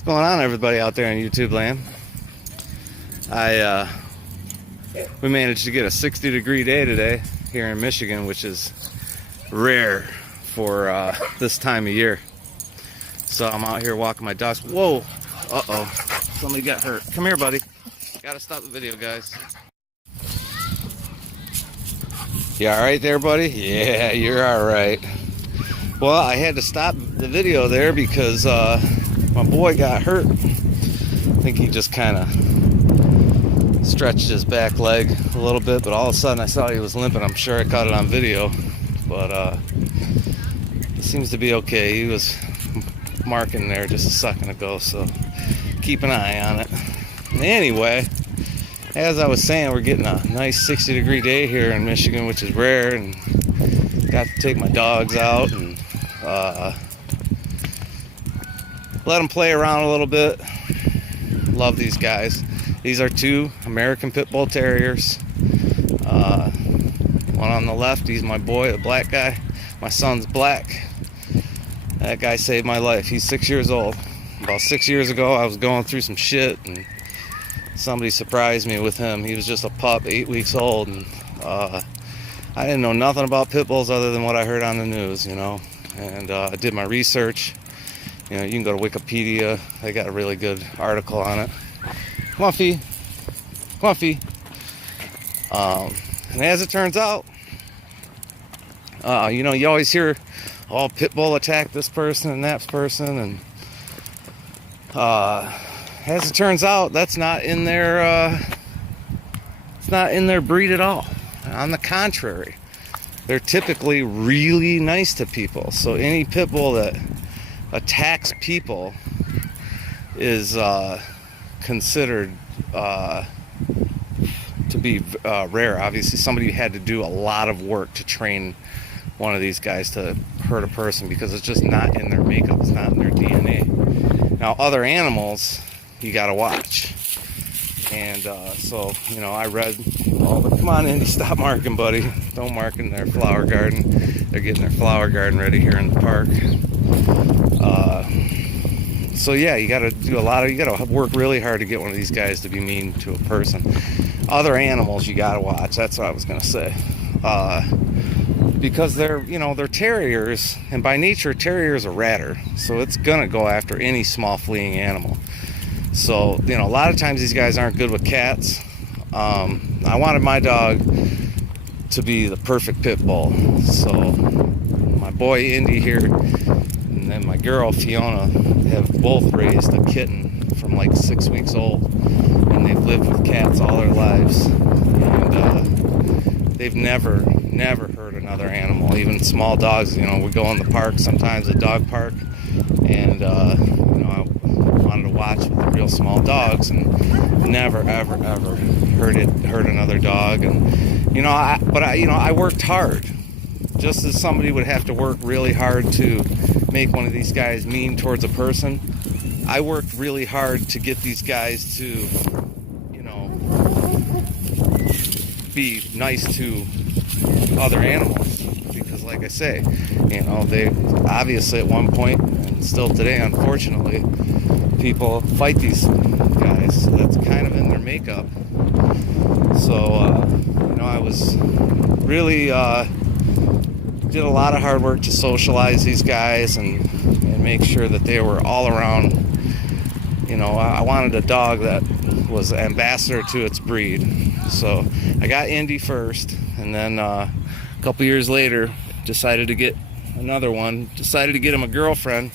What's going on, everybody out there in YouTube land? We managed to get a 60-degree day today here in Michigan, which is rare for this time of year. So I'm out here walking my dogs. Whoa! Uh-oh. Somebody got hurt. Come here, buddy. Gotta stop the video, guys. You alright there, buddy? Yeah, you're alright. Well, I had to stop the video there because my boy got hurt. I think he just kind of stretched his back leg a little bit, but all of a sudden I saw he was limping. I'm sure I caught it on video, but it seems to be okay. He was marking there just a second ago, so keep an eye on it. Anyway, as I was saying, we're getting a nice 60-degree day here in Michigan, which is rare, and got to take my dogs out and let them play around a little bit. Love these guys. These are two American Pit Bull Terriers. One on the left, he's my boy, the black guy. My son's black. That guy saved my life. He's 6 years old. About 6 years ago, I was going through some shit, and somebody surprised me with him. He was just a pup, 8 weeks old, and I didn't know nothing about pit bulls other than what I heard on the news, you know. And I did my research. You know, you can go to Wikipedia. They got a really good article on it. Come on, Fee. Come on, Fee. And as it turns out, you know, you always hear, oh, pit bull attacked this person and that person, and as it turns out, that's not in their it's not in their breed at all. On the contrary, they're typically really nice to people. So any pit bull that attacks people is considered to be rare. Obviously, somebody had to do a lot of work to train one of these guys to hurt a person, because it's just not in their makeup. It's not in their DNA. Now, other animals, you gotta watch. And so, you know, I read all the, come on, Indy, stop marking, buddy. Don't mark in their flower garden. They're getting their flower garden ready here in the park. So yeah, you gotta do a lot of, you gotta work really hard to get one of these guys to be mean to a person. Other animals you gotta watch. That's what I was gonna say. Because they're, you know, they're terriers, and by nature, terriers are ratter. So it's gonna go after any small fleeing animal. So, you know, a lot of times these guys aren't good with cats. I wanted my dog to be the perfect pit bull. So my boy Indy here and then my girl Fiona have both raised a kitten from like 6 weeks old, and they've lived with cats all their lives. And they've never hurt another animal, even small dogs. You know, we go in the park sometimes, a dog park, and you know, I wanted to watch with the real small dogs, and never ever hurt another dog. And you know, I worked hard, just as somebody would have to work really hard to make one of these guys mean towards a person. I worked really hard to get these guys to, you know, be nice to other animals, because like I say, you know, they obviously at one point, and still today unfortunately, people fight these guys, so that's kind of in their makeup. So you know, I was really did a lot of hard work to socialize these guys and make sure that they were all around. You know, I wanted a dog that was ambassador to its breed. So I got Indy first, and then a couple years later decided to get another one. Decided to get him a girlfriend.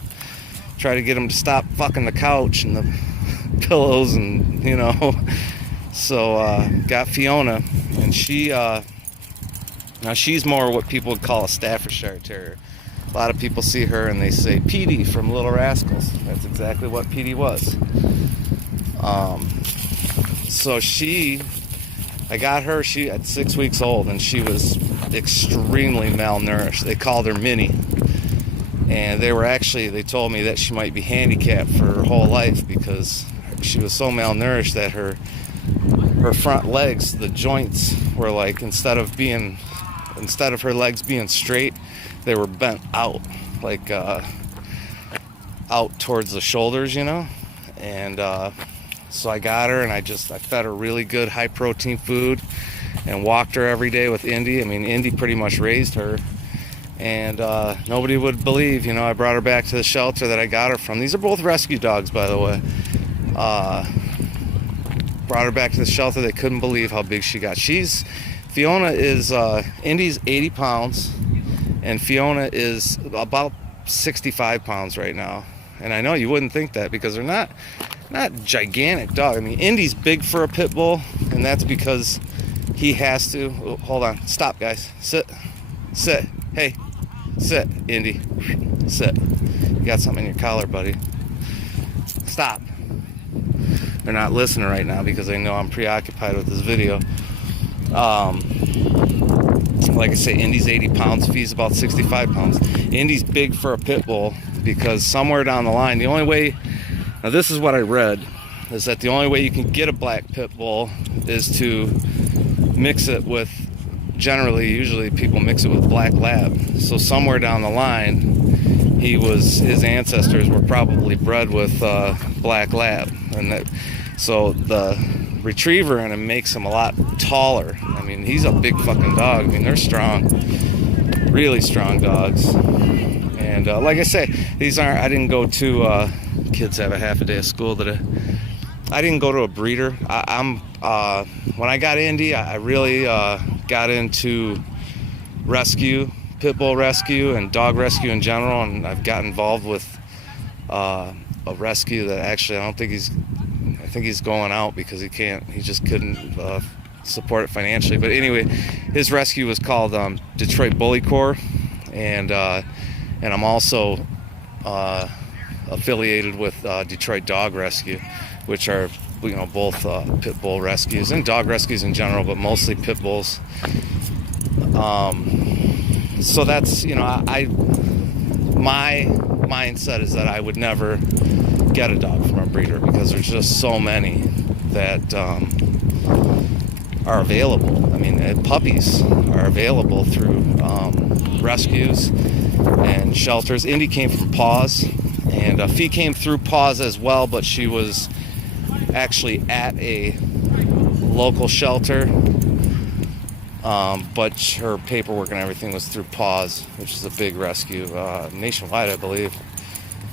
Try to get him to stop fucking the couch and the pillows, and you know. So got Fiona, and she now she's more what people would call a Staffordshire Terrier. A lot of people see her and they say Petey from Little Rascals. That's exactly what Petey was. So I got her, she at 6 weeks old, and she was extremely malnourished. They called her Minnie. And they told me that she might be handicapped for her whole life, because she was so malnourished that her front legs, the joints were like, instead of her legs being straight, they were bent out, like out towards the shoulders, you know. And so I got her, and I fed her really good high protein food and walked her every day with Indy. I mean, Indy pretty much raised her. And nobody would believe, I brought her back to the shelter that I got her from. These are both rescue dogs, by the way. Brought her back to the shelter. They couldn't believe how big she got. Fiona is, Indy's 80 pounds, and Fiona is about 65 pounds right now. And I know you wouldn't think that because they're not gigantic dog. I mean, Indy's big for a pit bull, and that's because he has to. Oh, hold on. Stop, guys. Sit. Hey, sit, Indy. Sit. You got something in your collar, buddy. Stop. They're not listening right now because they know I'm preoccupied with this video. Like I say, Indy's 80 pounds, Fee's about 65 pounds. Indy's big for a pit bull because somewhere down the line, the only way, now this is what I read, is that the only way you can get a black pit bull is to mix it with, usually people mix it with black lab. So somewhere down the line, his ancestors were probably bred with black lab, and so the retriever in him makes him a lot taller. I mean, he's a big fucking dog. I mean, they're strong, really strong dogs. And like I say, I didn't go to, kids have a half a day of school today. I didn't go to a breeder. When I got Indy, I really got into rescue, pit bull rescue, and dog rescue in general. And I've got involved with a rescue that actually I think he's going out because he just couldn't support it financially. But anyway, his rescue was called Detroit Bully Corps, and I'm also affiliated with Detroit Dog Rescue, which are both pit bull rescues and dog rescues in general, but mostly pit bulls. So that's my mindset is that I would never get a dog from a breeder because there's just so many that are available. I mean, puppies are available through rescues and shelters. Indy came from Paws, and Fee came through Paws as well, but she was actually at a local shelter, but her paperwork and everything was through Paws, which is a big rescue nationwide, I believe.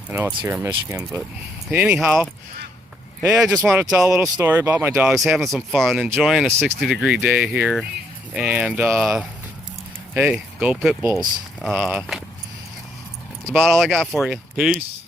I know it's here in Michigan, but anyhow, hey, I just want to tell a little story about my dogs, having some fun, enjoying a 60-degree day here, and hey, go pit bulls. That's about all I got for you. Peace.